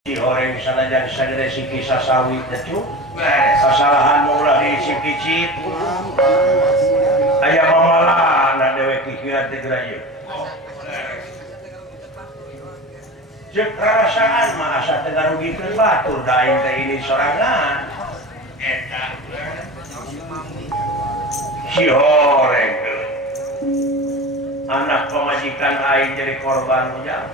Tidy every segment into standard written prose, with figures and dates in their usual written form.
Orang sanajan sagede siki sasawit teh kesalahan maulah dicicip aya mamalana dewe kikiran teh geura ieu ceuk rasaan mah asa teu ngarugikeun batur da aing teh ini sorangan eta si horeng anak pemajikan aing jadi korban ujang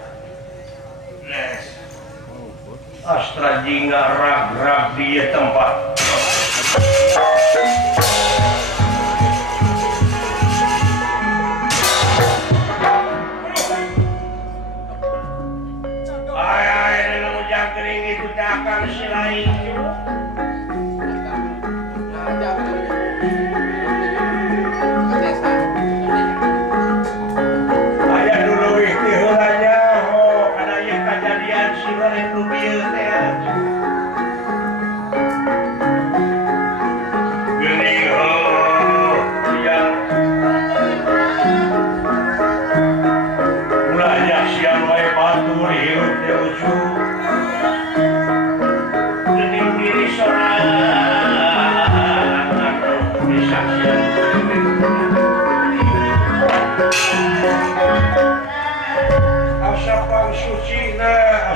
Astra jingga rag-rag di tempat. Ay, dalam ujang kering itu tak akan selain itu. Ayah dulu ikhtiharnya, karena yang kejadian si goreng rubil teh.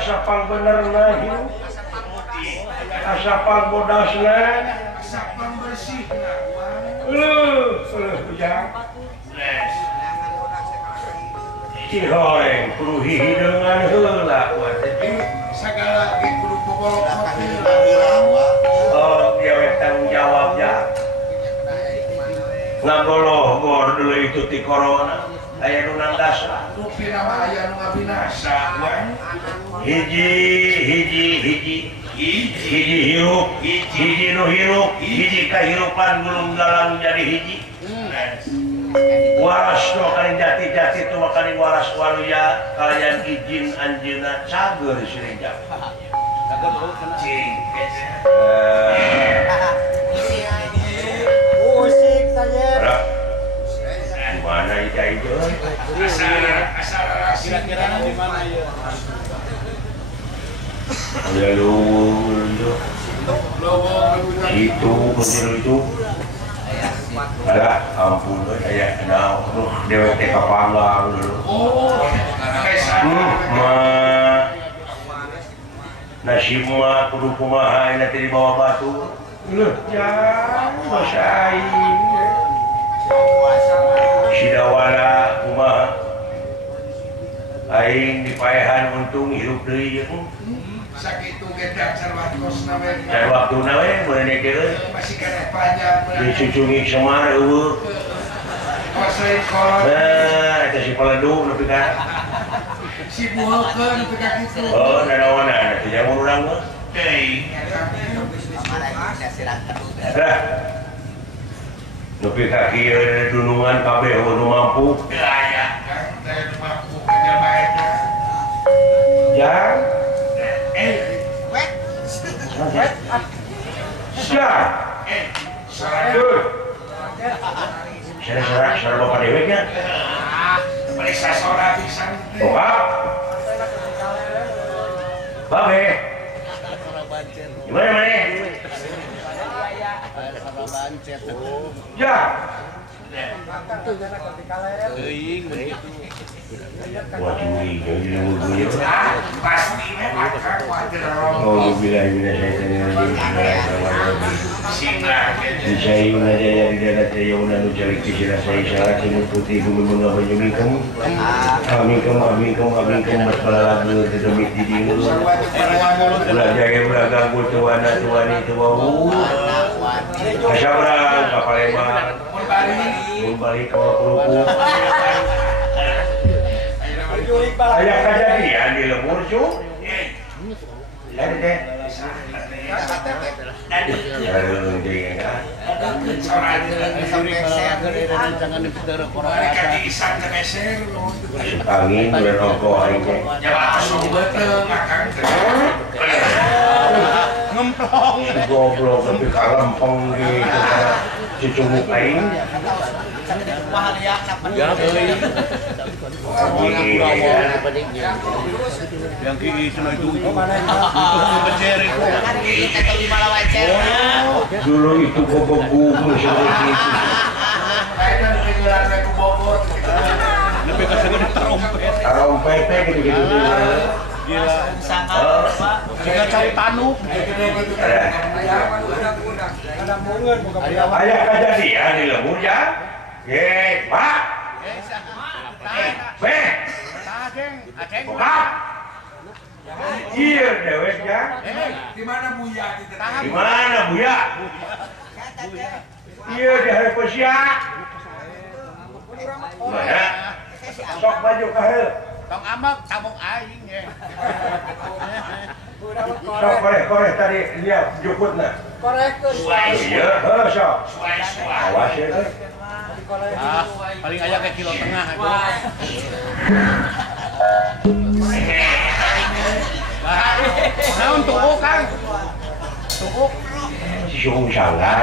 Asapang bener na hiu, asapang bodas na, asapang bersih na. Ujang. Si horeng kudu hideungan heula buat teh. Sagala ge kudu pobolok heula. Oh, dia we tanggung jawab ya. Ngagoloh dulu itu ti corona. Aya nu nangdasa. Rupi nama aya nu ngabinasa, wan. Hiji hirup, hiji nu hirup, hiji kahirupan gulung galang jadi hiji. Waras nu kali jati-jati tu makani waras waluya kalian izin anjeunna cager sireja. Cager cing. Musik tanya. Mana itu? Asal kira-kira di mana ya? Ya lu itu bener itu. Alah, ampun aya kenal dewe teh kapanggang dulu. Oh, nasib mah kudu kumaha ina teh di bawah batu. Leuh, ya, masain. Sidawala kumaha aing dipaehan untung hirup deui jeung sakitu gedak sarwaktosna we sarwaktuna we beuneu kieu masih kana panjang dicucungi semar eueuh pasai kolot eta si peledu nepi ka si buheukeun nepi ka kitu oh nanaonan teh jamun urang mah teuing nepi ka kieu dunungan kabeh nu mampu aya kan teh nu mampu ka jalma eta jang siap saradeuh sara bapak dewe nya periksa sora pisan bokap babe gimana maneh ya teuing begitu wah curi jadi lu pasti memang oh bilang saya disaing aja ya di daerah saya udah cari kisah saya syarat ini putih bumi bunga penyumikem amikem berpala lagu demi di diri ulah jaya ulah ganggu tuana itu bau kasabrang kapal lebar balik ke Peluku ayah kejadian di lembur cu deh angin udah rokok aja ngemplong goblok tapi kalempong gitu cucu mukain Yang kiri sana itu becer itu. Dulu itu kobong Lebih ke sini terompet. Terompet gitu-gitu. Gila. Jika cari tanuk. Ayah kejadian di lembur ya. Pak. Buka. Iya dewek ya. Di mana Buya? Di mana Buya? Iya di hari Persia. Mana? Sok baju kahel. Tong amak tabung aing ya. Sok korek tadi lihat jukutna. Iya, sok. Awas ya. Paling aja kayak kilo tengah itu. Nah untuk kan. Tukuk. Si Sung Salah.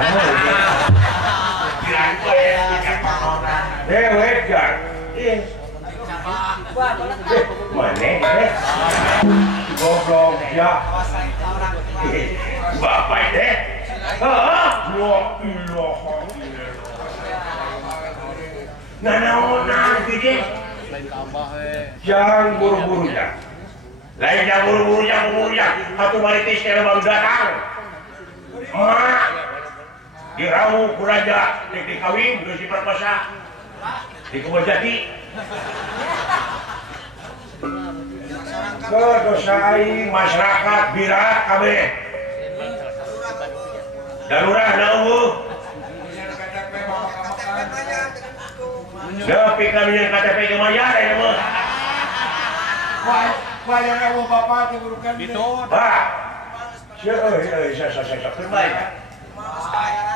Dewek kan. Mana? Goblok ya. Bapak deh. Nah, gede. Jangan buru-buru ya. Lain jangan buru-buru ya. Satu maritis kalau baru datang. Mak, diramu kuraja, dikawin, terus diperkosa, di kebun jati. Kedosai masyarakat birak kabeh. Darurat naungu. Tapi kami yang KTP kemayar ya mah. Wah yang ewo bapak keburukan Itu. Pak. Saya kembali.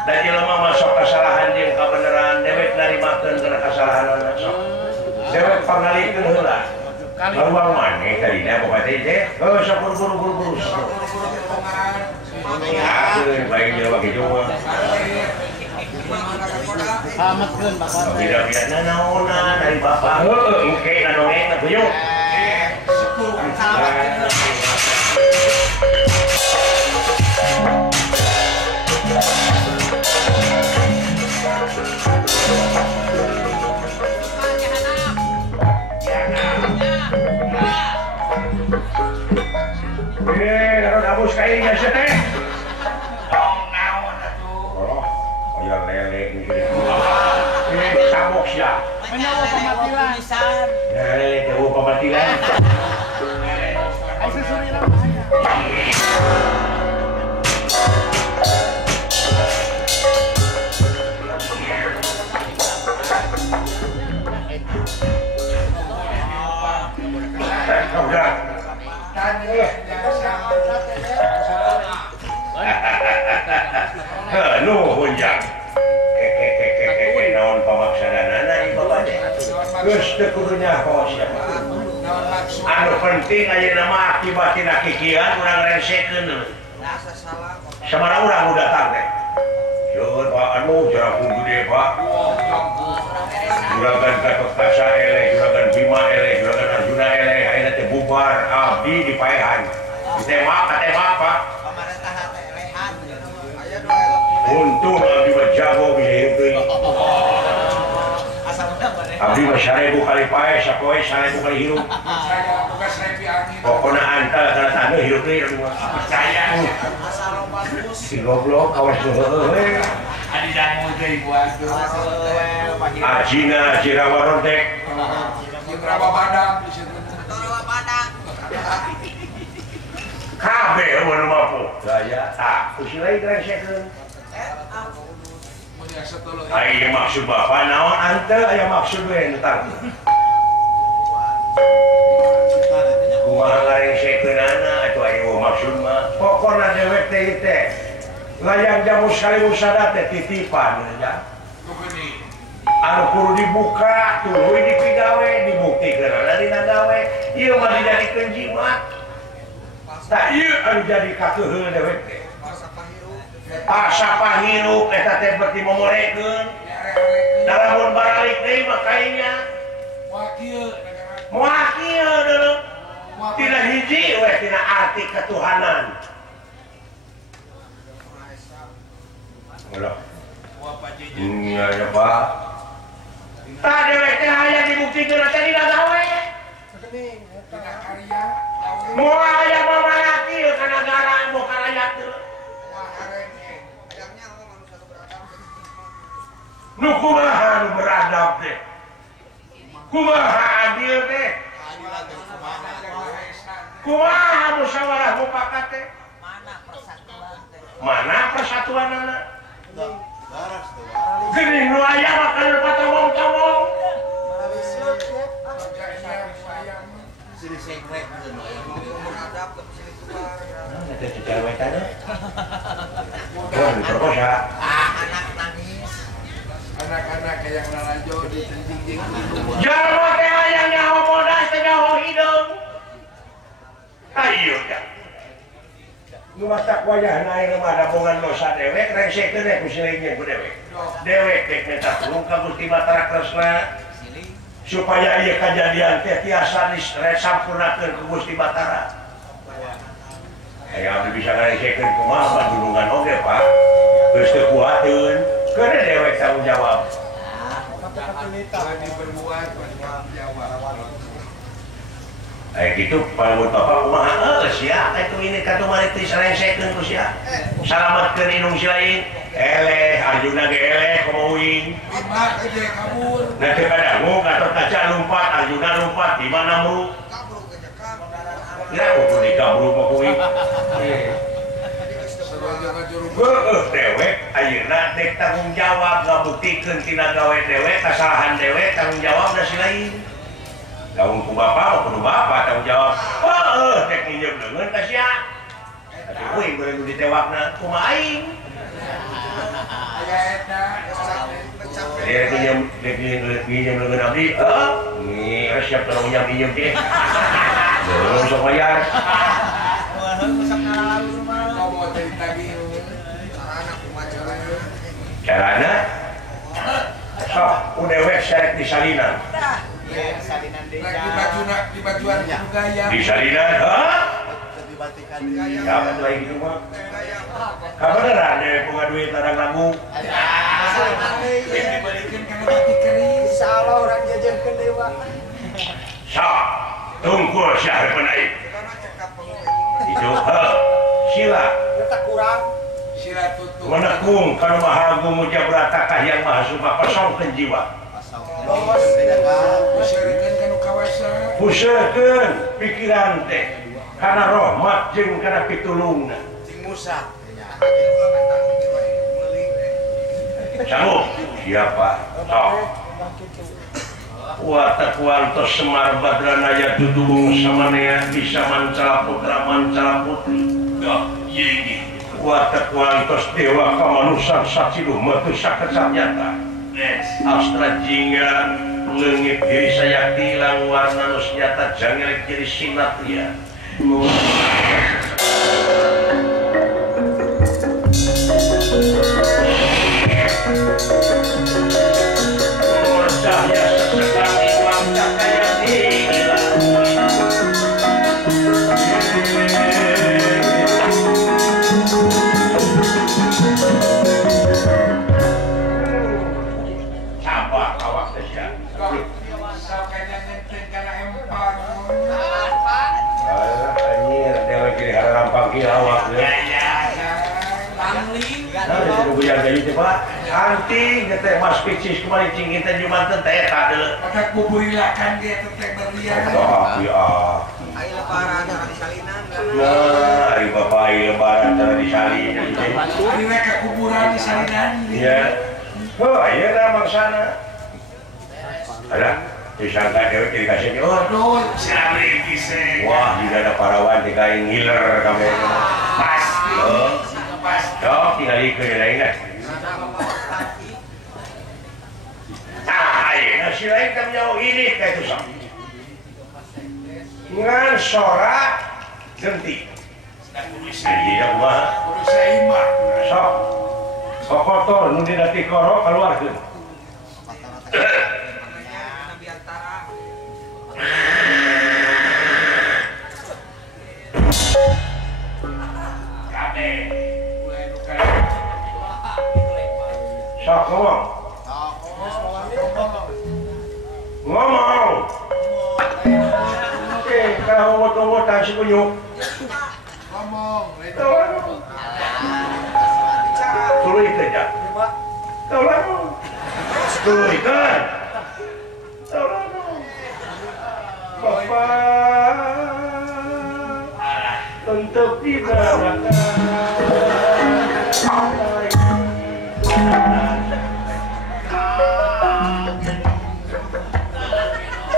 Dan jelema masuk kesalahan jeung kebenaran dewek narimakeun kana kesalahan anak sok. Dewek pangalikeun heula. Luang maneh tadina boga teh teh. Sok buru-buru. Ya, baik jelema kitu mah. Pametkeun bapak. Bida-bida naonan dari bapak. Heueuh, engke ngadongeng teh yuk. Naron abus kayaknya sih teh. dong naon atuh. Oh, aya lele ini. Sabok sia. Menyawa pamatilan. Nah, lele teh pamatilan. Ai susuri namanya. Udah. Nuhun jang. Naon pamaksanana ieu bapak teh. Geus teu kudu nyaho sia. Anu penting ayeuna mah akibatina kikian urang rensekeun. Sabaraha urang nu datang teh. Sieun Pak anu jarang gede Pak. Juragan Gatot-Kaca eleh, Juragan Bima eleh, Juragan Arjuna eleh, ayeuna teh bubar abdi di paehan. Ditembak Pak. Untung abdi mah jago bisa hirup deui. Abdi mah 1000 kali pae, sapoe 1000 kali hirup. Pokona antal kana taneuh hirup deui abdi mah. Percaya. Si goblok kawas heueuh. Adi dangu deui buat Ajina Jirawa Rontek. Jirawa Padang di situ. Kabeh mun mampu. Daya tak usilai gresikeun. Aya maksud bapak naon anteu aya maksud we entar. Kumaha ngaresikeunana atuh aya maksud mah. Pokona dewek teh layang jamu sekali usada teh titipan ya. Anu kudu dibuka, tuluy dipigawe, dibuktikeun dina gawe. Ieu mah dijadikeun jimat. Tah ieu anu jadi kakeuheul dewek teh. Asa pahirup eta teh berarti momorekeun. Dalamun baralik deui mah kainya Wakil dulu. Tidak hiji weh tina arti ketuhanan. Udah. Iya ya Pak. Tadi weh teh hayang dibuktikan teh dina gawe. Mau aya mama wakil ka negara boga rakyat teu. Nu kumaha nu beradab teh. Kumaha adil teh. Kumaha musyawarah mufakat teh? Mana persatuanana? Geuning nu aya mah keur patomong-tomong. Sini sekrek. Ada cewek tadi. Perkosa. Anak nangis. Anak-anak yang nalajo di jinjing. Jalma teh hayang nyaho bodas teh nyaho hideung. Ayo dah. Nu matak wayah naik mah ada bongan dosa dewek rengsekeun ku silingnya ku dewek. Dewek teh minta tulung ka Gusti Batara Kresna supaya ieu kajadian teh tiasa disampurnakeun ku Gusti Batara. Aya abdi bisa ngarasekeun kumaha bandulungan oge Pak. Geus teu kuateun. Keun dewek tanggung jawab. Berbuat tanggung jawab. Gitu paling bapak kumaha sia itu ini katu mari teh sarengsekeun ku sia. Salametkeun inung si lain. Eleh Arjuna ge eleh komo uing. Lompat aja kabur. Nah teu kadangu Gatot Kaca lompat Arjuna lompat di mana mu? Ya kudu dikabruk mah uing. Heuh dewek ayeuna dek tanggung jawab ngabuktikeun tina gawe dewek kasalahan dewek tanggung jawab da si lain. Daun ku bapak, kudu bapak tanggung jawab. Dek nginjem leungeun ka sia. Atuh uing beurang ditewakna kumaha aing. Aya eta. Dek nginjem leungeun abdi, nih siap tolong nginjem teh. Belum sok bayar. Mau tadi tagih. Carana? Sok, udewek syarek di salinan. Di bajuan budaya. Di salinan, Kapan lagi gitu mah? Kabeneran deh, bunga duit ladang lagu. Dibalikin karena batik keris. Insya Allah orang jajankan dewa. Sok, tunggu syahri penaik. Itu, sila. Kita kurang. Sila tutup. Menekung kalau maha agung muja beratakah yang maha sumpah kosongkan jiwa. Bos. Pusarkan kanu kawasan. Pusarkan pikiran teh. Karena rahmat jeung karena pitulungna. Cing Musa. Sanggup? Siapa? Sok. Watak wantos Semar Badranaya dudung samanea bisa mancala putra mancala putri. Yengi. Watak wantos dewa kamanusan saciluh metu sakecat nyata. Astra jingga leungit diri sayakti lang warna nus nyata jangelik jadi sinatria. Cahaya sesekali wajah kayak gila. Siapa awak saja? Sampai ngenteng karena empang. Anjir, dewa kiri harampang kira awak ya. Pangling. Nah, itu buyar jadi teh Pak. Anting teh Mas Picis kemarin cingin teh jumanten teh eta deuleu. Maka kubuilakan dia teteh berlian. Oh, ya. Ayo lebaran di salinan. Nah, ari bapak ieu lebaran teh di salinan. Ini mereka kuburan di salinan. Iya. Oh, ayeuna mangsana. Ada disangka dewe kiri kasih oh. Aduh, siapa kisah? Wah, juga ada parawan di kain ngiler kami. Pasti. Pasti. Dok, tinggal ikut di lain kan. Ayeuna si lain kan jauh ini kayak itu sok. Ngan sorak genti. Iya mah. Kudu seimbang. Sok. Kokotor nu dina ti koro keluarkeun. Sok ngomong. Ngomong. Oke, kalau ngomong si kunyuk. Ngomong. Tuluy kerja. Tolong. Tuluy kan. Tolong. Bapak. Untuk diberikan.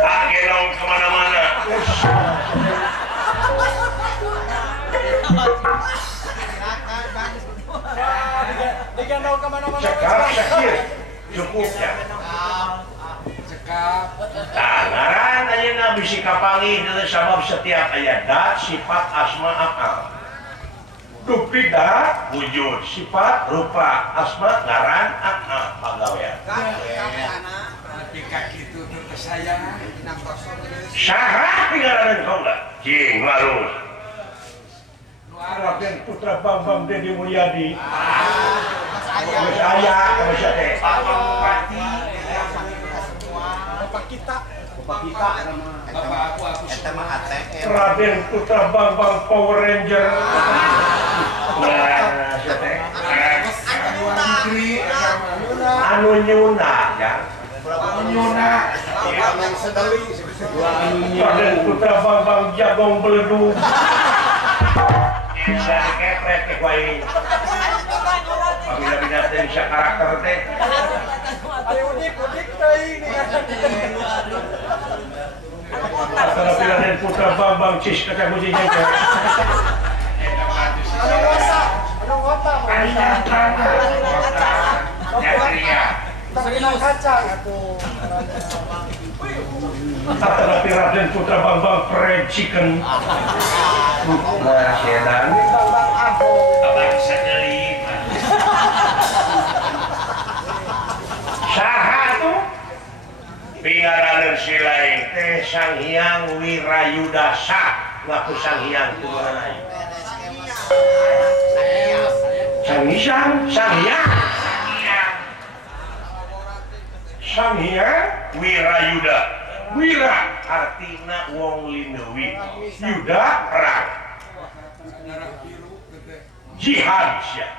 Agenong kemana-mana. Digendong kemana-mana. Cekap sakit. Cukup ya. Cekap. Nah, ngaran ayeuna bisi kapanggih deui sabab setiap aya dat sifat asma afal. Dupida wujud sifat rupa asma ngaran afal pagawean. Tapi kaki itu tersayang. Saha tinggalan kaula? Cing larus. Raden Putra Bambang Dedi Mulyadi. Mas aya, mas teh. Bupati. Bapak kita. Bapak aku Sama ATM. Raden Putra Bambang Power Ranger. Nah, teh. Anu nyuna ya. Nyuna. Raden Putra Bambang Jagong Beledug. Bisa dikepret ke kuai. Pabila-bila teh bisa karakter teh. Udik teuing. Tapi Raden Putra Bambang Cis kata kuncinya teh. Anu ngota. Serius kacang atuh. Tapi Raden Putra Bambang Fried Chicken. Nah, sedan. Abang sedelit. Saha tuh? Pingaraneun si lain teh Sang Hyang Wirayudasa ngaku Sang Hyang turunan aing. Sang Hyang Wirayuda. Wira artina wong linewi. Yuda perang. Jihad sia.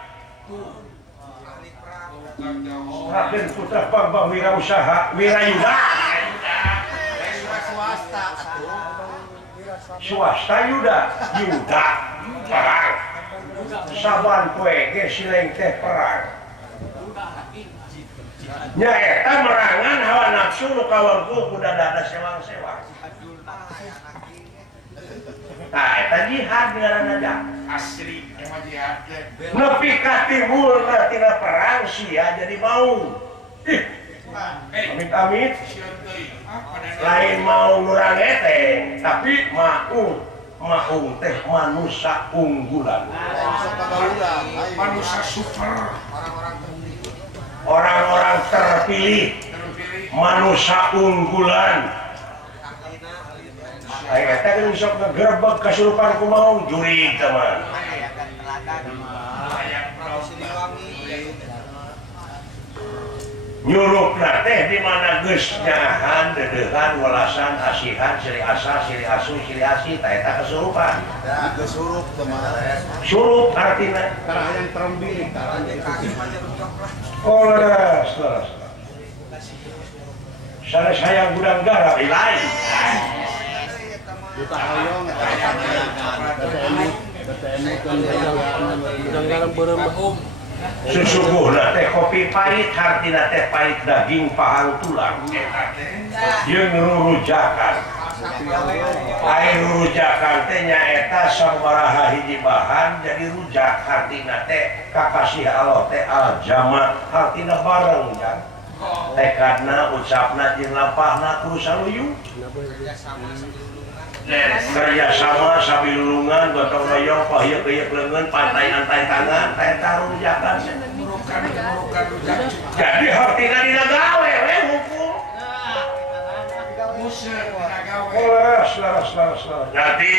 Raden Putra Bambang Wirausaha Wirayuda. Swasta Yuda. Yuda perang. Saban poe ge sileng teh perang. Nyaeta merangan hawa nafsu nu kawalku kuda dada sewang-sewang. Nah, eta jihad ngaranna da. Asli emang jihad teh. Nepi ka timbulna tina perang sia jadi mau. Amit-amit lain mau ngurang teh, tapi maung teh manusia unggulan. Manusia super. Orang-orang terpilih, manusia unggulan. Ayo kita kan bisa ngegerbek kesurupan kumau juri teman. Nyurup teh di mana geus nyahan dedehan welasan asihan siri asa siri asu siri asi taeta kesurupan. Kesurup teman. Surup artinya. Karena yang terembili karena Oh leres. Sanes hayang gudang garam lain. Juta hoyong Gudang garam berembah. Sesungguhna teh kopi pahit hartina teh pahit daging pahang tulang. Jeung rurujakan. Air rujakan teh nyaeta sabaraha hiji bahan jadi rujak hartina teh kakasih Allah teh aljama hartina bareng kan. Tekadna ucapna jeung lampahna kudu saluyu. Kerjasama sabilulungan gotong royong pahieup-hieup leungeun pantai-antai tangan eta rujakan. Jadi hartina dina gawe we hukum. Laras. Jadi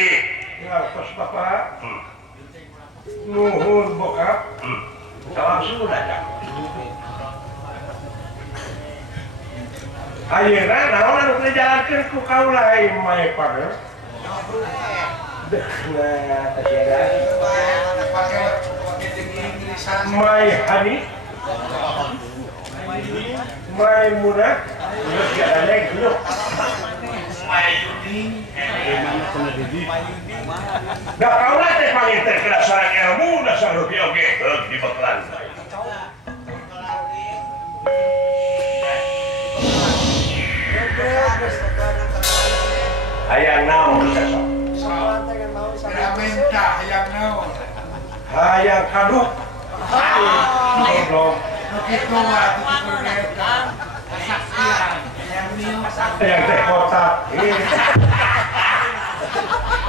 tinggal kos Bapak. Nuhun Pak. Langsung datang. Ayeuna naon anu dijalankeun ku kaula my partner? My honey, my muna, dah kaulah teh panggil teh kedasar ilmu dasar rupiah oke di bakalan. Hayang naon sesok? Minta hayang naon? Hayang kaduk. Belum. Begitu waktu berdekat kesaksian yang Yang teh kotak.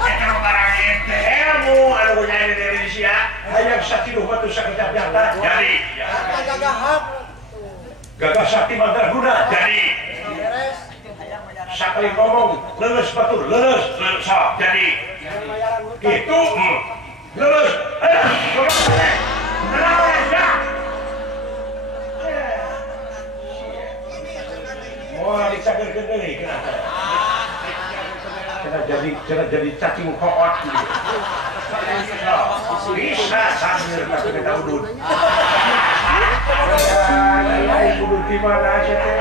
Eta barang ente ilmu anu nyanyi di Indonesia. Hayang sakti duh batu sakejap nyata. Jadi. Gagah sakti mandraguna. Jadi. Sakali ngomong leles batur leles sok jadi. Gitu. Leles. Wah, dicagerkeun deui kenapa? Cenah jadi cacing koot gitu. Bisa sambil tapi kita udun. Ai udun di mana aja teh?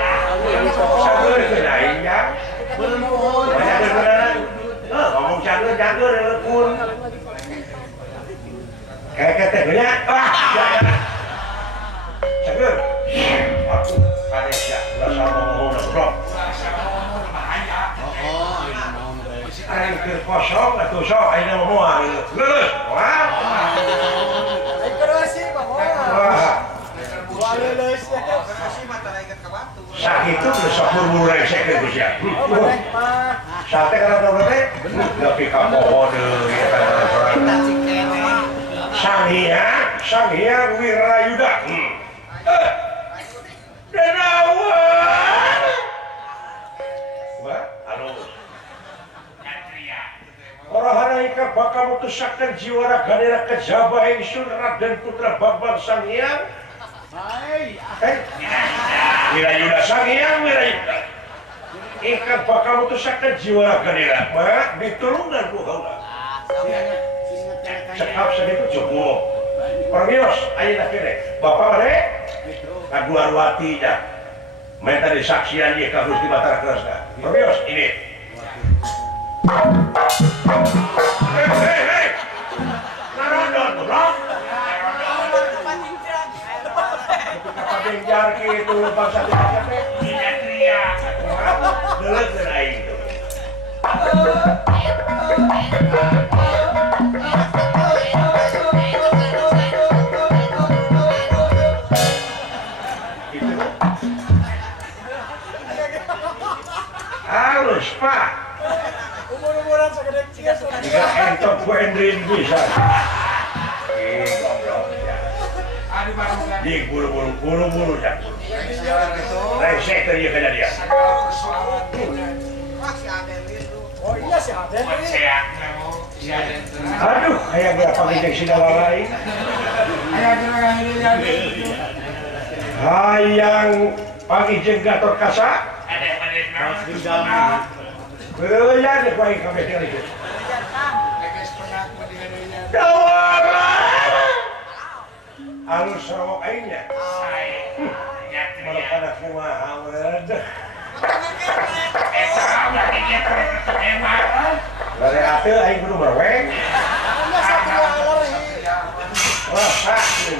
Sambil ke aing ya. Banyak beneran. Ngomong cager pun. Kayak teh ah. Cager. Aku Malaysia, rasa ngomong bro. Aing keur kosong atuh sok ayeuna moal. Leuleus. Wah. Aing keras sih, Pak. Wah. Wah, leuleus. Sakitu geus sok buru-buru resekeun geus ya. Oh, boleh, Pak. Sate kana teh tapi ka poho deui eta. Sanghia Wirayuda. Denawan. Wah, halus. Orahana ika bakal mutusakeun jiwa raganira kejaba ingsun Raden Putra Bambang Sanghyang. Wirayuda Sanghyang Wirayuda. Ika bakal mutusakeun jiwa raganira, Pak, ditulungan ku kaula. Sekap segitu cukup. Permios ayeuna kene. Bapak mane kadua ruati nya. Minta disaksian ieu ka Gusti Batara Krasna. Permios ini. Hei. Narondon, bro. Apa benjar kitu bangsa teh? Iya tria. Deuleuh deun aing tuh. Halus, Pak. Umur-umuran segede cias. Jika entok ku endrin bisa. Goblok ya. Di buru-buru ya. Resek teh ieu kejadian. Oh iya sih ada nih. Aduh, aya ge apa injeksi lain. Hayang pagi jeung Gatot Kaca. Ya deh baik kami tinggal itu. Alus serok aingnya. Malah pada kumaha wedah. Lari ateul aing kudu merweng. Anda satu lari. Wah, sakit.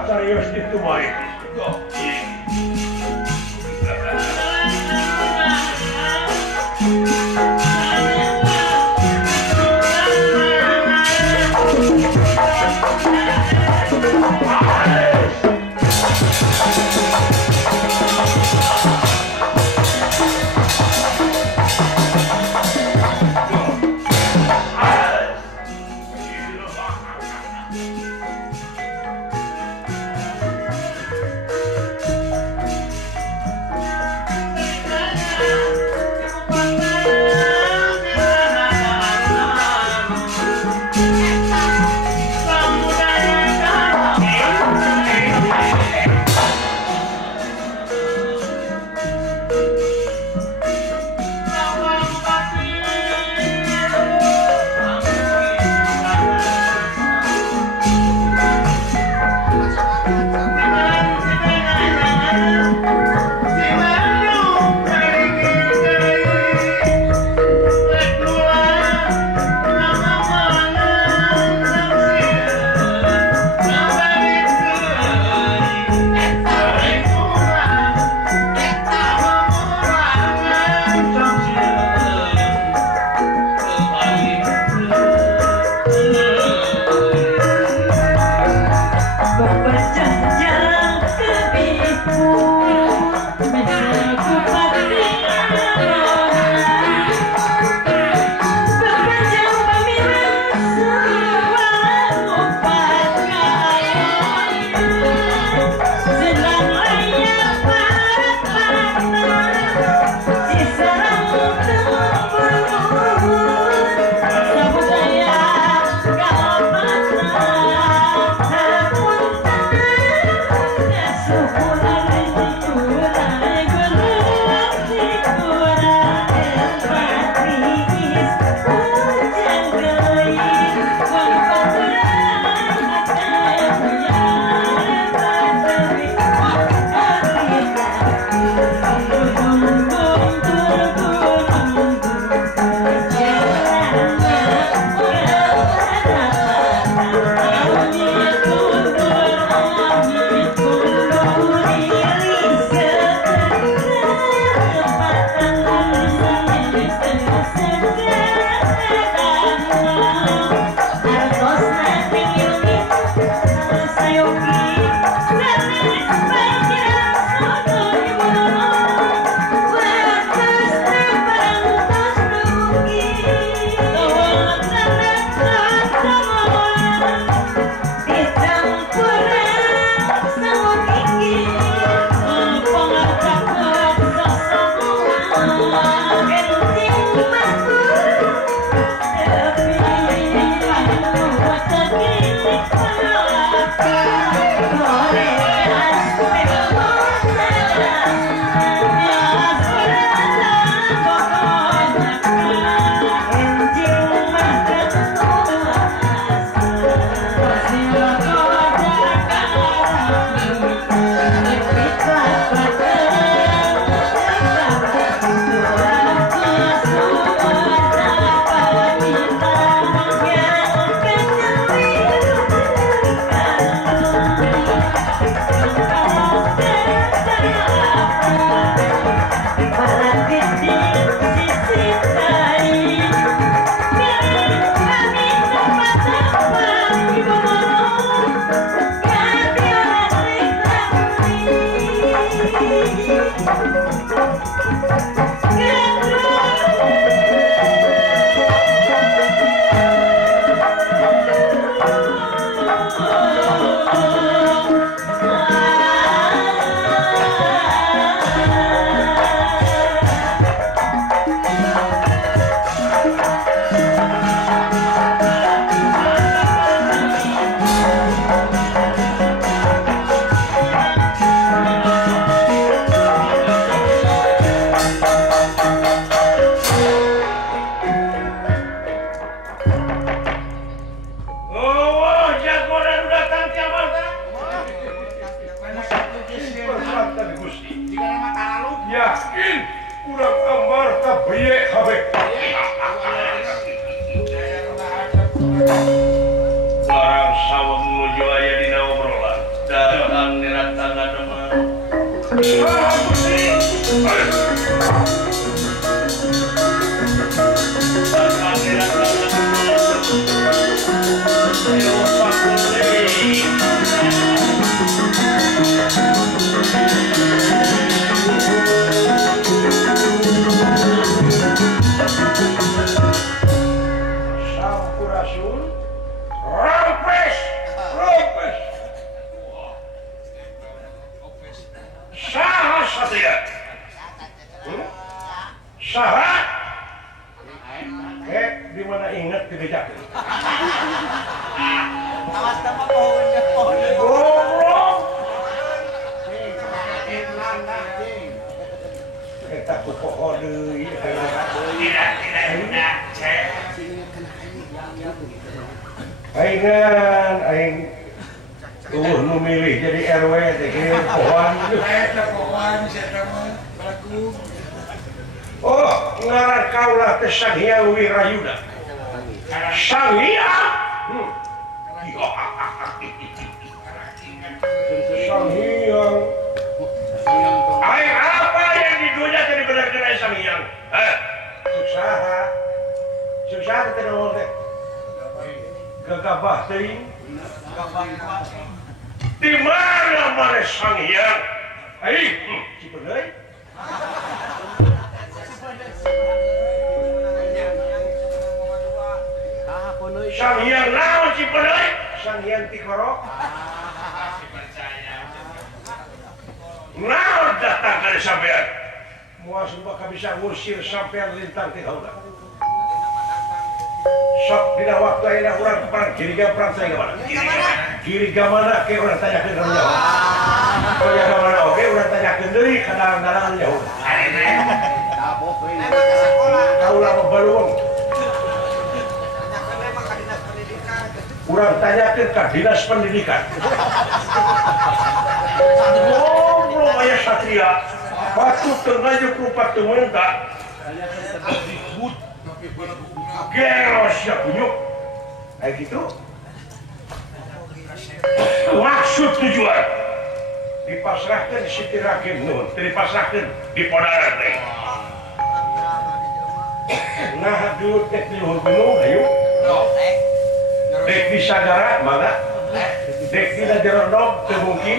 serius itu baik. Larang sawang menuju aya dina obrolan. milih jadi RW teh pohon oh ngaran kaulah teh Sang Hyang Wirayuda Sang Hyang Sang Hyang aing apa yang di dunia tadi benar-benar Sang Hyang susah teh naon teh gagabah teuing di mana mana Sang Hyang? Cipeuneuy. Sang Hyang naon Cipeuneuy? Sang Hyang Tikorok. Naon datang ka sampean? Moal supaya bisa ngusir sampean lintang ti haula. Sok dina waktu ayeuna urang perang kiri perang saya mana? Kiri mana ke urang tanyakeun ka jauh. Kaya ka mana oge urang tanyakeun deui ka dalang-dalangan jauh. Kaula mah baluung. Urang tanyakeun ka dinas pendidikan. Belum aya satria. Batu teu ngaju ku patu meunta. Geros ya kunyuk kayak gitu maksud tujuan dipasrahkan Siti Raken nun dipasrahkan di Podaran teh nah dulu dek di luhur gunung ayo dek di Sagara mana dek di Lajerondong teu mungkin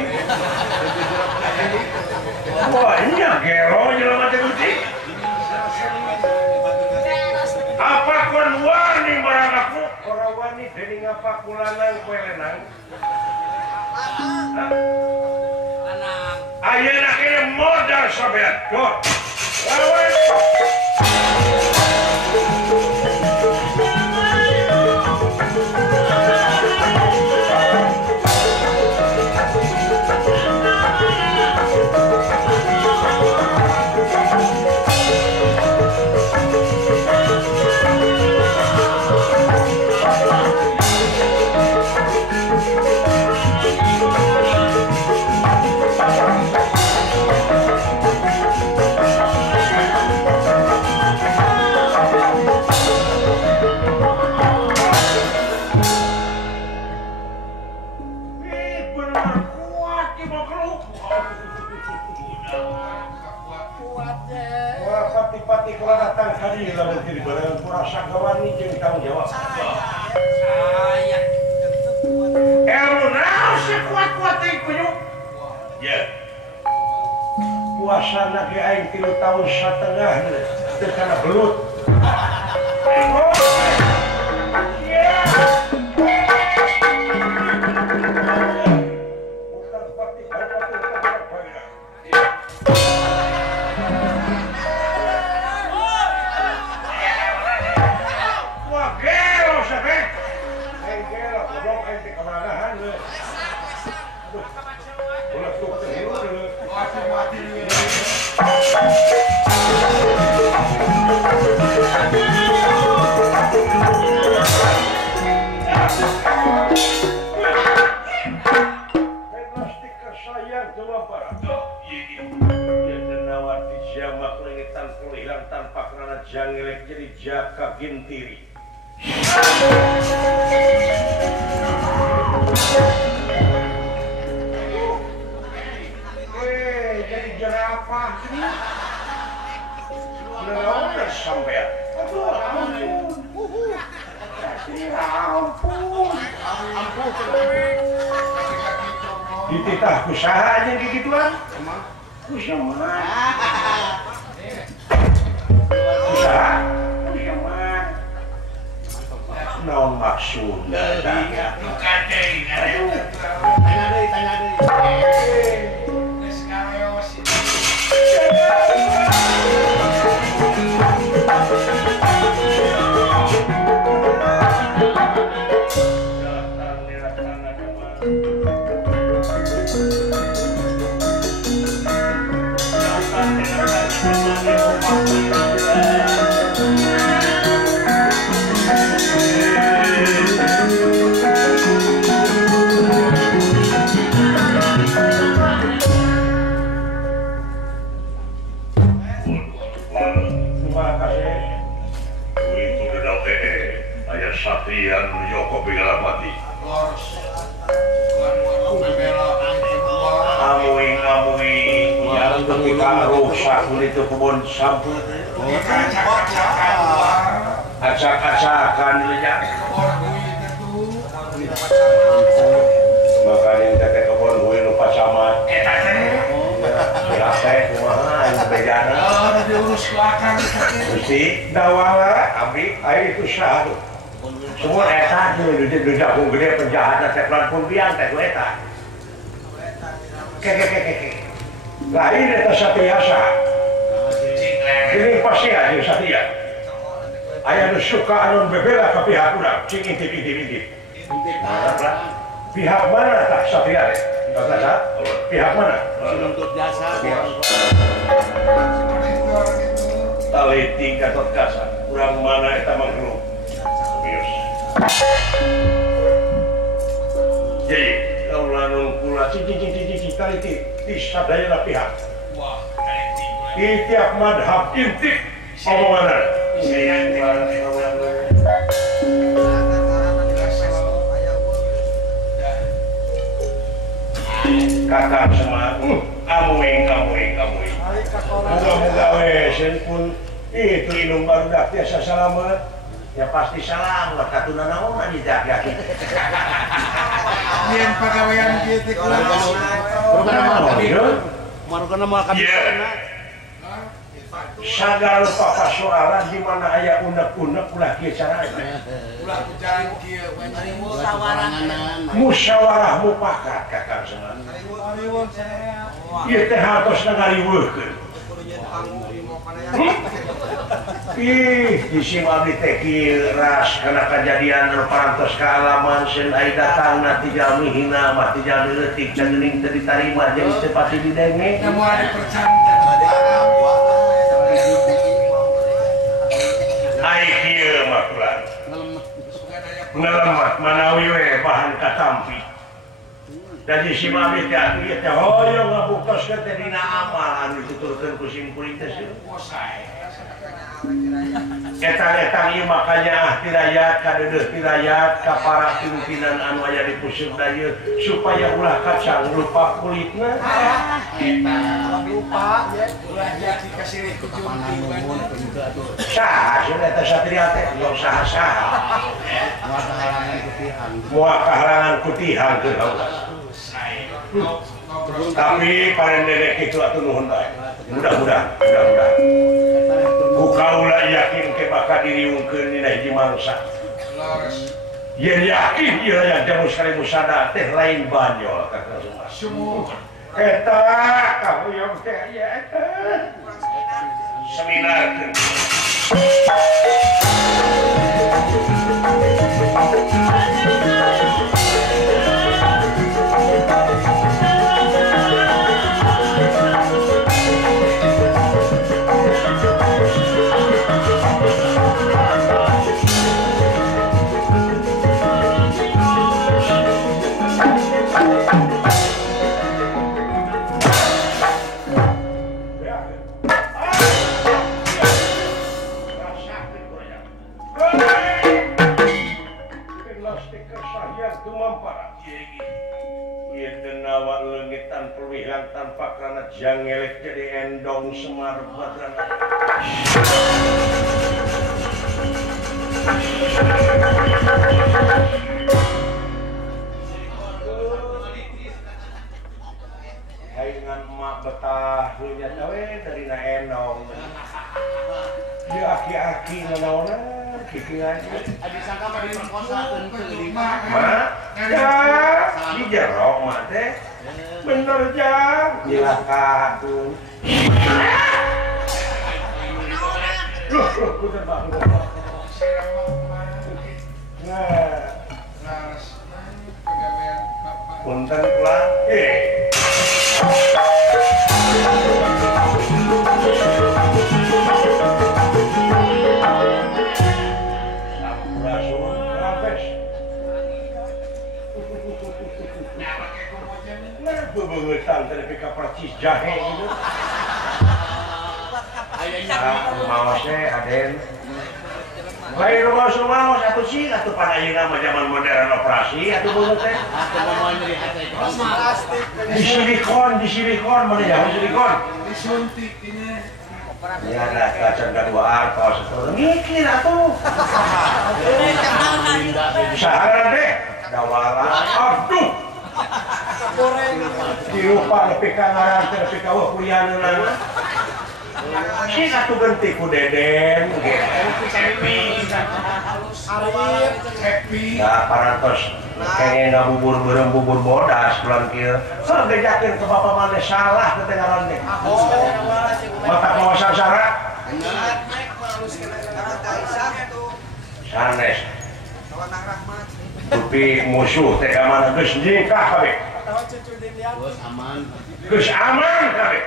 wah iya gero jelema teh kucing apa kon wani barang aku orang wani dening apa kulanang kue lenang ayeuna kene modal sampean go lawan puasana ge aing 3 tahun setengah teu kana belut. Mati ampun. Dititah usaha aja gituan. Usaha. Usaha. Naon maksudnya? Bukan deh. Tanya deh. Satrian Joko Pigalapati. Amuing yang ketika rusak itu kebun samput. Acak-acakan lenyap. Makanya kita kebun gue lupa camat. Ya teh kumaha yang bedana. Diurus belakang. Mesti dawala abdi air itu sah. Semua eta dulu jagung gede penjahat teh pelan pun biang teh eta. Keke. Lain eta satria sah. Ini pasti aja satria. Aya nu suka anu bebela ka pihak urang, cing intip. Pihak mana tak satria teh? Kata pihak mana? Untuk jasa. Taliti Gatot Kaca, urang mana eta mangrup? Jadi kalau lanung kula cici taliti di sadayana pihak. Di tiap madhab intik omonganan. Kakak semua, amuing. Moga-moga wesen pun itu inung baru dak biasa salamet. Ya pasti salam lah katuna naon dijaga. Yen pagawean kieu teh kunaon? Marugana mah kami kana. Sagala papasoalan di mana aya unek-unek ulah kieu carana. Ulah kujaring kieu musyawarah mufakat kakak semua. Ieu teh hartos ngariweukeun. Isi abdi teh ras karena kejadian parantos kealaman sen ai datang na tijal mihina mah tijal leutik geuning teu ditarima jeung teu pati didenge. Namun ada percanda. Ai kieu mah kulan. Ngelemat manawi we bahan katampi. Jadi si abdi teh ieu teh hoyong ngabuktos teh dina amal anu dituturkeun ku sim kuring teh sae. Etang-etang ieu makanya tirayat kadeudeut tirayat ka para pimpinan anu aya di puseur dayeu supaya ulah kacang lupa kulitna. Eta lupa ulah jadi kasirih ku junting Saha sudah eta satria teh yo saha-saha. Moal kahalangan kutihan teu haus. Tapi parendere kitu atuh nuhun bae. Mudah-mudahan. Ulah yakin ke bakal diriungkeun dina hiji mangsa. Yen yakin ieu aya jamu sekali musada teh lain banyol kakak semua. Eta kahuyung teh aya eta. Seminarkeun. Tanpa karena jangelek jadi endong Semar Badrana. Haingan emak betah dunia cawe dari na enong. Dia aki-aki nanaonan kiki aja. Adi sangka mah diperkosa teu Mak, ya, si jerok mak teh. Bener jang, silakan tuh. Loh, udah bang. Nah, punten pulang. Sampurasun, rapes. Nah, bebengetan tadi ke percis jahe gitu. Mawasnya Aden. Lain rumah satu sih, atau pada ayeuna mah zaman modern operasi, atau beungeut teh. Di silikon, mana jauh silikon? Disuntik ini. Ya ada kaca dua artos itu. Mikir atuh. Saharan deh. Dawala. Aduh. Dilupa nepi ka ngaran teh nepi ka weuh kulianeunana. Si satu genti ku Deden happy nah parantos kayaknya nggak bubur bodas bulan kia so gejakin ke bapak mana salah ketengaran deh mata kawasan syarat sanes tapi musuh teh mana geus nikah kabeh geus aman kabeh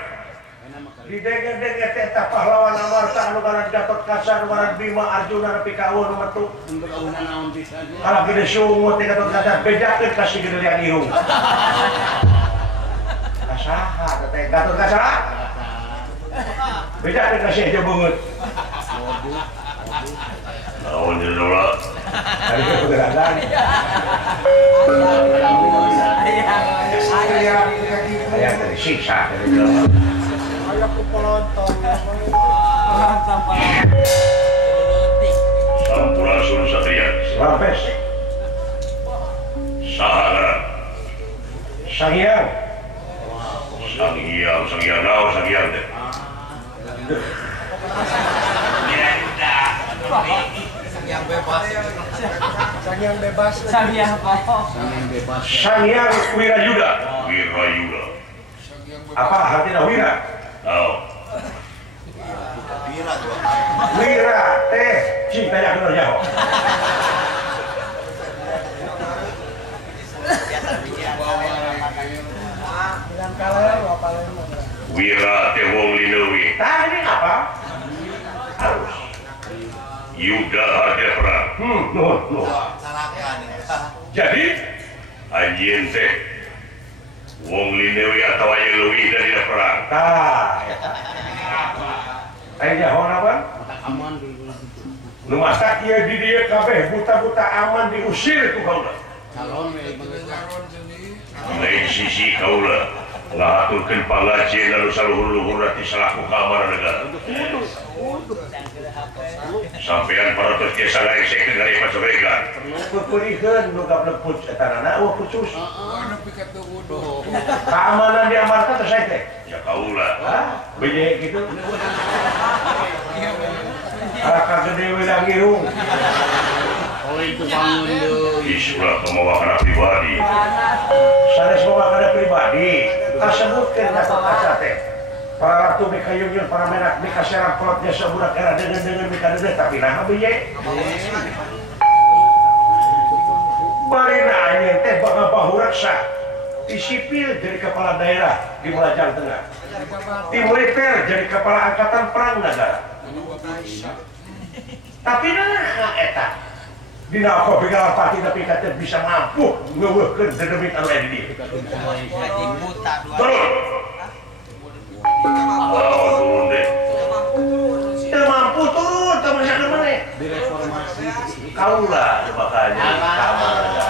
di dege-dege teta pahlawan amarta anu kana Gatot Kaca anu kana Bima Arjuna nepi ka eueuh metu untuk auna naon pisan kalau gede sungut teh Gatot Kaca bejakeun ka si gede liang irung kasaha teh Gatot Kaca bejakeun ka si aja beungeut naon jeung dola ari ke pegerakan aya teh siksa teh Aku pelonton. Sampurasun Satria. Rapes. Saharan. Sangyang. Sangyang naon sangyang teh. Sangyang bebas. Sangyang Wirayuda. Wirayuda. Apa artinya wira? Tahu. Wira teh cinta yang benar jauh. Wira teh wong linewi. Tadi apa? Harus. Yuda harga perang. Jadi anjeun teh wong linewi atau aya leuwih dari perang. tah. Aya jahon apa? Aman Nu masak ieu di dieu kabeh buta-buta aman diusir ku kaula. calon Lain sisi kaula ngahaturkeun pangajieun anu saluhur-luhur ti salaku keamanan negara. Sampean paratos ge sangaresekeun dari pacobegan. Peupeurikeun nu gableput etanana eueuh khusus. Keamanan di amarta teh sae teh. Ya kaula. Beje gitu. Araka gede we lagi irung. oh itu bangun deui Isulah pemawakana pribadi. Sanes pemawakana pribadi. Kasebutkeun Gatot Kaca teh. Para ratu mikayungjun para menak mikaserang kolotnya sabudak era dengan mikadede tapi naha beje. Barina anjeun teh bakal bahuraksa. Di sipil jadi kepala daerah di Melajang Tengah. Di militer jadi kepala angkatan perang negara. Tapi nah eta dina kopi galapati tapi kata bisa mampu ngeuweuhkeun dedemit anu aya di dieu. Turun. Turun deh. Teu mampu turun teu bisa maneh. direformasi Kaula makanya kamana.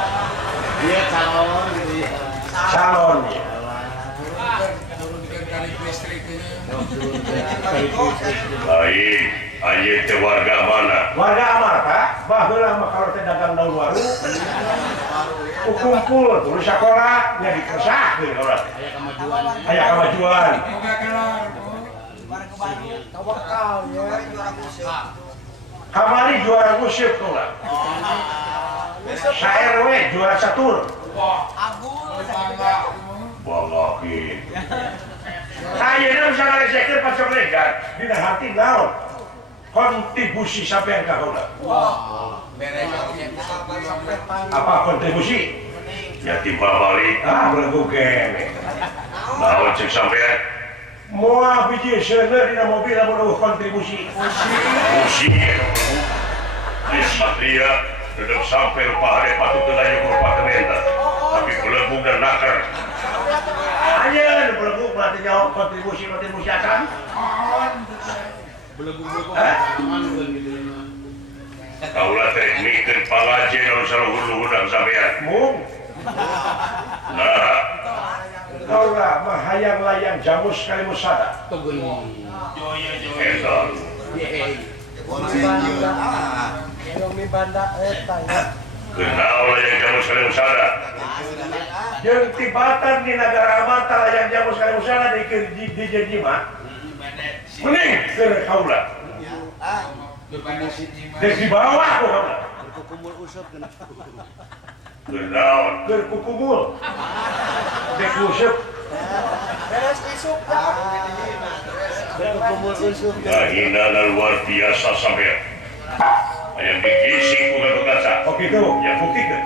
dia calon gitu ya Calon ya. Lain anjeun teh warga mana? Warga Amarta baheula mah kalau teh dagang daun waru. Kumpul terus sekolah nya dikersahkeun urang. Aya kemajuan. Boga gelar. Tawakal ya. Kamari juara musik ulah. Sa-RW juara catur. Wah, bangga. Bangga kieu. Ayeuna bisa ngalesekeun pacok legan dina hati naon? Kontribusi sampean ka heula. Beres Apa kontribusi? Ya tiba balik. Belegu kene. Naon cek sampean? Moal biji seuneu dina mobil lamun kontribusi. Musi. Satria tetap sampai rupa hari patut tenanya ke rupa temenda. Tapi belegu dan nakar. Ayeuna belegu berarti nyawa kontribusi akan. Kaulah teh mikeun pangajen anu saluhur-luhurna sampean. Mung. Nah, Kaulah mah hayang layang jamus kali musada. edan. Yang mi banda eta ya. Kenal yang kamu sekali usada. Jeung tibatan di negara mata layang jamus kali musada di janji mah. Mending keur kaulah. Dek di bawah ku kaulah. Kenal. Keur kukumul. Dek useup. Beres isuk ya. Berkumpul usuk. Kahina luar biasa sampean. Yang digising bukan berkaca. Oh gitu, ya buktikan.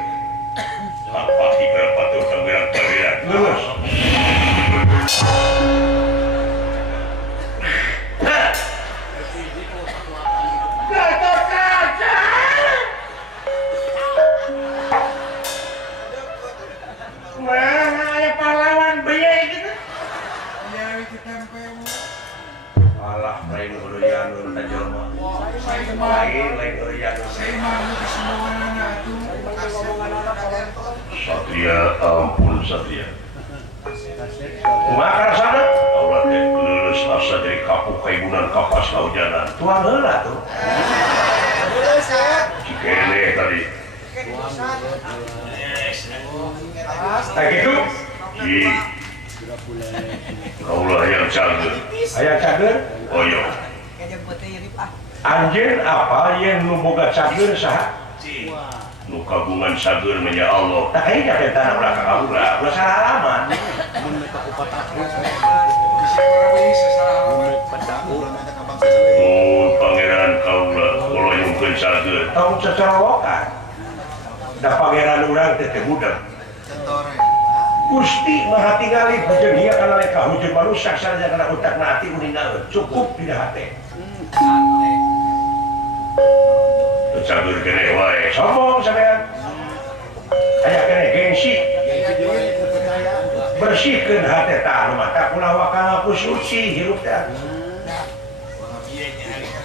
Tanpa hiper patuh keberan-keberan. Lulus. Gatot kaca. Mana ada pahlawan biaya gitu? Ya kita tempe. Alah, lain urianun tajelma. Lain urianun. Saya malu ke semua anak itu. Satria, ampun Satria. Kumaha sana? Allah teh lulus asa dari kapuk kaibunan kapas kaujanan. Tuang heula tuh. Beres ya. Cikene tadi. Kayak gitu. Ji. Kaulah yang canggih. Aya cager. Oyo. Anjeun apa yang nu boga cager saha? Nu kagungan sageur nya Allah. Tah kayaknya teh tanah ulah ka kaula. Ulah salah alamat. Pangeran kaulah kalau nyungkeun sageur. Tong cocorowokan. Da pangeran urang teh teh budak. Gusti Maha tingali jeung ieu kana leka hujud manusia sareng kana utakna ati meninggal cukup di hate. Sageur kene wae. Sombong sampean. Aya kene gengsi. Bersihkeun hate tah mata kunaon wakal suci hirup teh.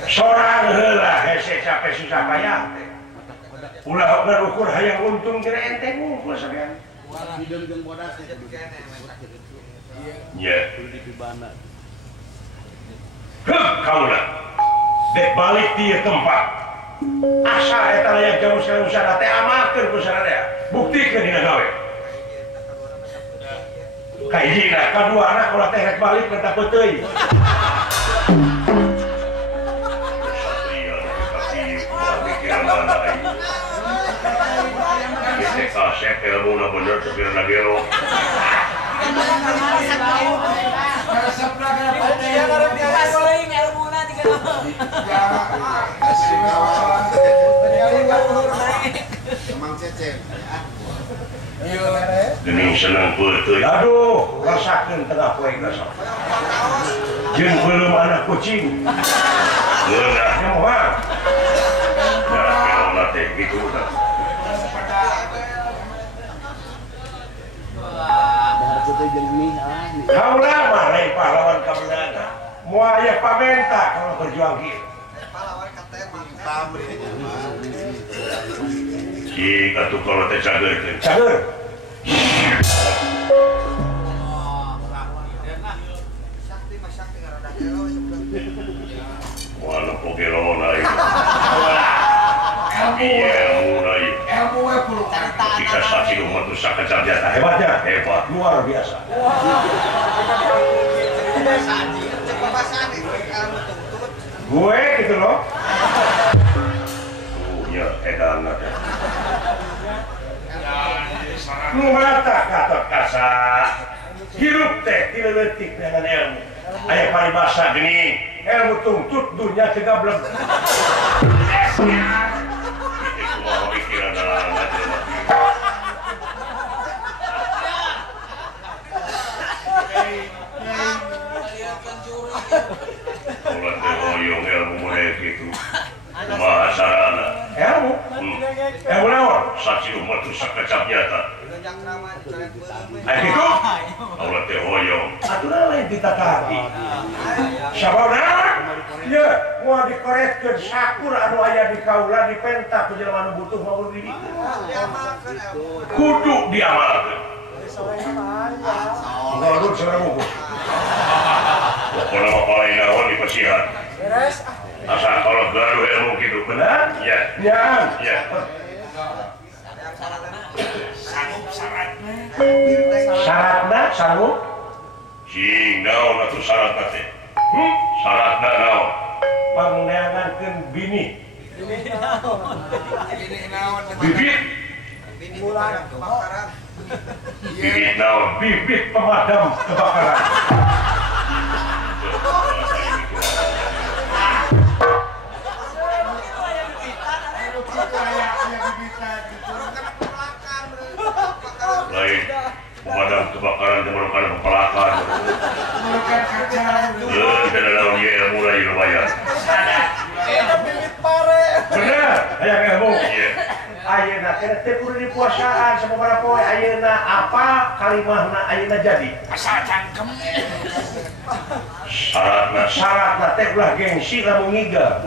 Sorang heula hese capek susah payah teh. Ulah ukur hayang untung kira enteng ngumpul sampean. Nya. Kaulah. Dek balik di tempat. Asa eta layang jamu sekali usahana teh amalkeun ku sadaya. Buktikeun dina gawe. Kahijina, kadua anak ulah teh rek balik ke takut teuing. Satria kasih pikiran mana ai. Kita kasep ilmu bener tapi na gelo. Gening senang betul. Aduh, rasakeun tengah poe gasok. Jeung beuleum anak kucing. Geunah Nyamuhan. jarak kelona teh gitu tah. Kaulah mah lain pahlawan kabudana. Moal aya pamenta kalau berjuang kieu. Cik atuh kalau teh cageurkeun. Cager. Moal pogelona ieu. ilmu perlu jika saksi memutus kecerdasan hebatnya hebat luar biasa. Gue gitu loh. Ya edan ada. Nu mata kata kasa hirup teh dileutik dengan ilmu. Aya paribasa geuning ilmu tungtut dunya teu gablek. Kumaha pikiran dalam aja. Ulah teh hoyong ilmu model gitu. Kumaha sarana? Ilmu naon? Saksi umat sakacap nyata. Ayo gitu? Allah teh hoyong. Aturan lain ditatati. Sababna? Ya, mau dikorekeun sakur anu aya di kaula dipentak ku jelema anu butuh maupun di ditu. Kudu diamalkeun. Ngolud sareng buku. Pokona mah paling naon dipasihan. Beres. Asal kalau gaduh ilmu gitu benar? Ya. Ya. Ya. Syaratna sanggup? Cing naon atuh syaratna teh? Syaratna naon? Pangngeangankeun bini. Bibit. Bibit naon? Bibit pemadam kebakaran. Lain pemadam kebakaran merupakan kepelakan. Dan dalam dia ilmu lagi lumayan. Benar, ayah ilmu. Ayeuna teh kudu dipuasaan sababaraha poe ayeuna apa kalimahna ayeuna jadi. asal cangkem. Syaratna teh ulah gengsi lamun ngiga.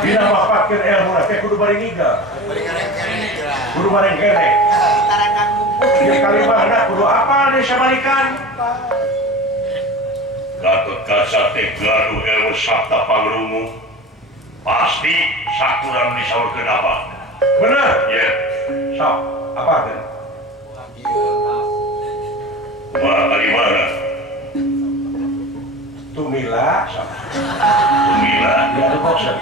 Dina mapatkeun ilmu teh kudu bari ngiga. Kudu bari kerek. Ieu kalimahna kudu apa disabalikan? Gatut kaca teh gaduh ilmu sabta pangrungu. Pasti sakurang disaurkeun apa? Bener? Ya. Sok, apa teh? Kumaha kalimahna? Tumila, sok. Tumila, diadu boxer.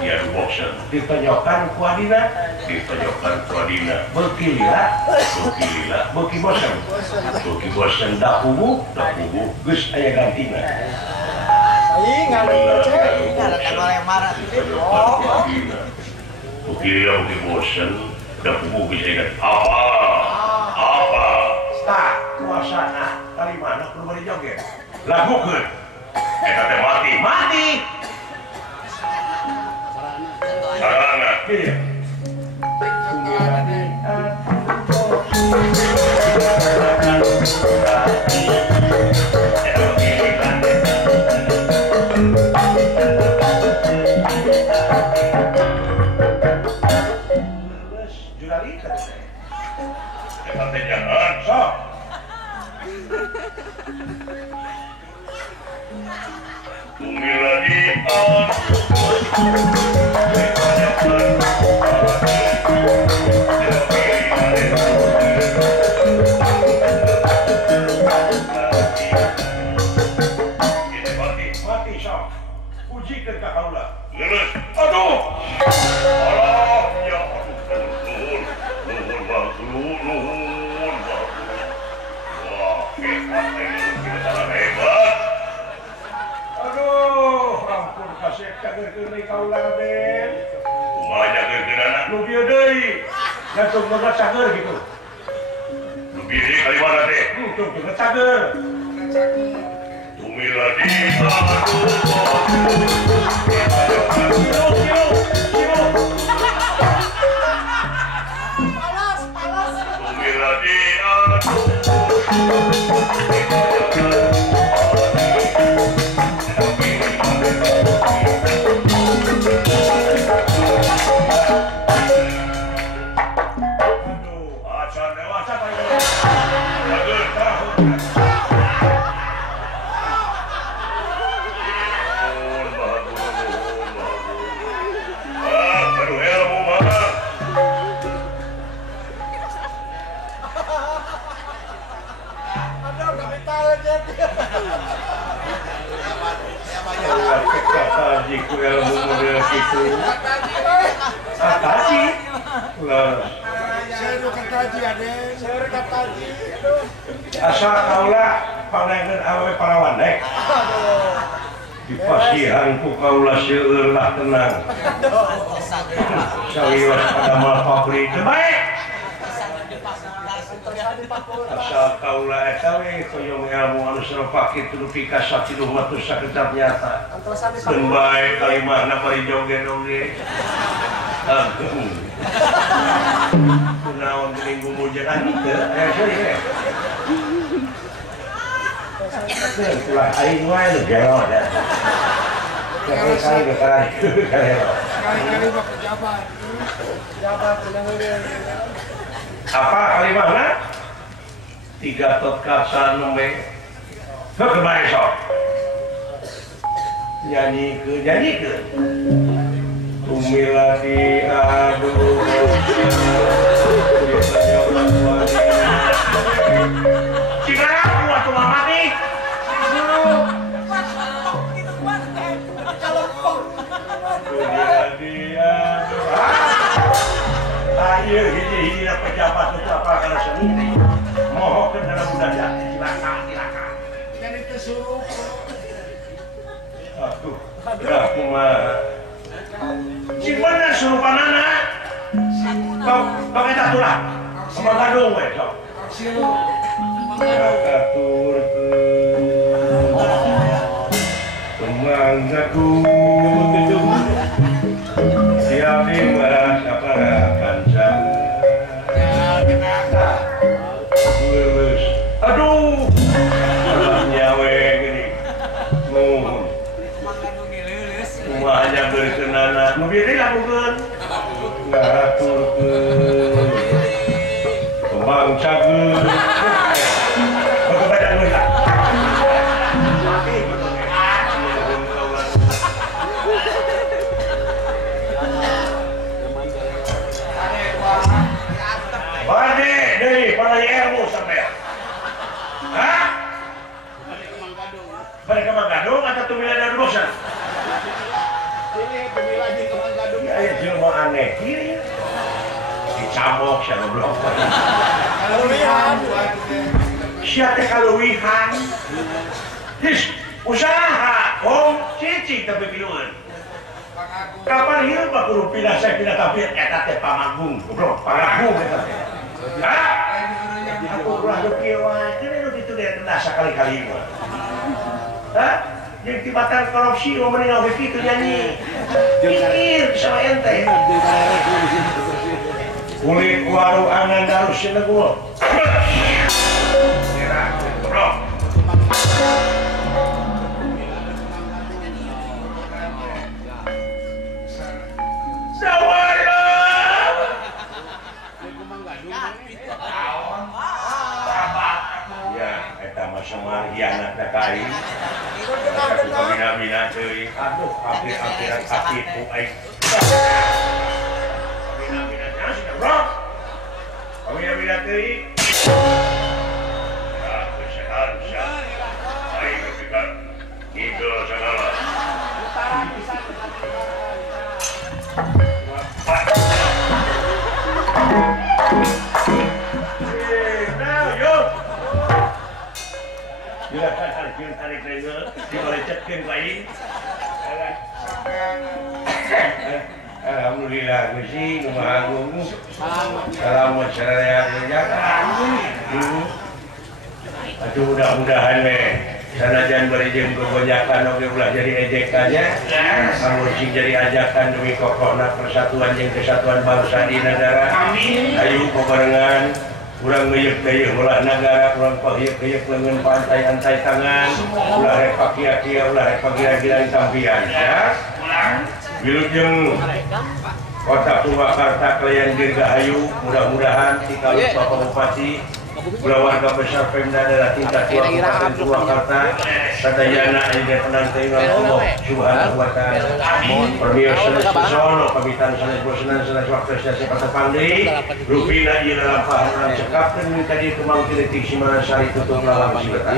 Diadu boxer. Ditonyokan ku adina. Ditonyokan ku adina. Beuki lila, beuki bosen. Beuki bosen da pugu, geus aya gantina. Ingat Bukti bosan, udah pugu bisa ingat apa? Tak kuasana kali mana perlu beri joget. Lagukeun, eta teh mati. Sarana. Iya. Langsung cager gitu. Lebih dari kali mana deh? Tuh cager. Tumila di Tumila di Saya nu kataji Aden. Saya kataji. Asal kaulah pandangan awe parawandek. Di pasihan ku kaulah seueur lah tenang. Saliwas pada mal pabrik terbaik. Asal kaulah eta we koyong ilmu anu seropaki tuluy pika sakitu matus sakecap nyata. Keun bae kalimahna bari joget-joget. Agung. Kunaon geuning gumujeun teu? Sorry. Lah aing wae nu gelo da. Kali-kali Kali-kali mah pejabat. Jabat bener. apa kalimahna? 3 tot kasan nembe. Kebae sok. Nyanyi ke. Umilati aduh. Cigara buat tu mama nih. Ayo hiji pejabat itu apa kalau seni mohon ke dalam budaya silakan Jadi tersuruh. aduh kumaha gimana surupanana kau pakai tatulah sama gadung we sok Silu. katur kemanggaku siap mas apa kanca lulus aduh nyawe gini nuhun kumahnya berkenana nubiri lakukan ngaturkeun kembang cageun kepada nuhun lah Bade, dari pada ilmu sampai. Hah? Bade Kemang Gadung atau Tumila dan Bosan? Ini pemilah di Kemang Gadung. Ya, jelema aneh kiri. Dicamok sia goblok. Kaluwihan. Sia teh kaluwihan. His usaha om cicing tapi pilueun. Kapan hieup mah kudu pindah saya pindah tapi eta teh pamagung, goblok, pamagung eta teh. Hah? Aku ulah deukeun wae, kene nu ditu deh kena sakali-kali mah. Hah? Jeung tibatan korupsi mau mending oge kitu nyanyi. Pikir sama ente. Kulit waru angan darus sinegul. Kira, goblok. Sama hianatna kai. Bina-bina teuing. Aduh, hampir-hampiran sakitu aing. Bina-bina nya sih, bro. Bina-bina teuing. Ya, kesehan sia. Aing kepikan ngigel sagala. Putaran pisan. Tarik regel, dibalecetkeun ku aing. Alhamdulillah Gusti nu Maha Agung. Salamun sararea aduh mudah-mudahan we sanajan bari jeung gogojakan oge ulah jadi ejekannya. Samun sing jadi ajakan demi kokohna persatuan jeung kesatuan bangsa di negara. Amin. Ayo pabarengan urang ngeuyeuk-ngeuyeuk ulah nagara, urang pahieup-hieup leungeun pantai antai tangan, ulah rek pakia-kia, ulah rek pagira-gira tampian, ya. Wilujeng Kota Purwakarta kalian dirgahayu, mudah-mudahan di Kalus Bapak Bupati, ulah warga besar Pemda daerah tingkat Kabupaten Purwakarta, sadayana aya penantian Allah Subhanahu wa taala. Permios Solo pamitan sanes bosenan sanes apresiasi pada pandai, rupina ieu lampahan urang cekapkeun minta di kemang kritik Simanasari tutup lalang sibeta.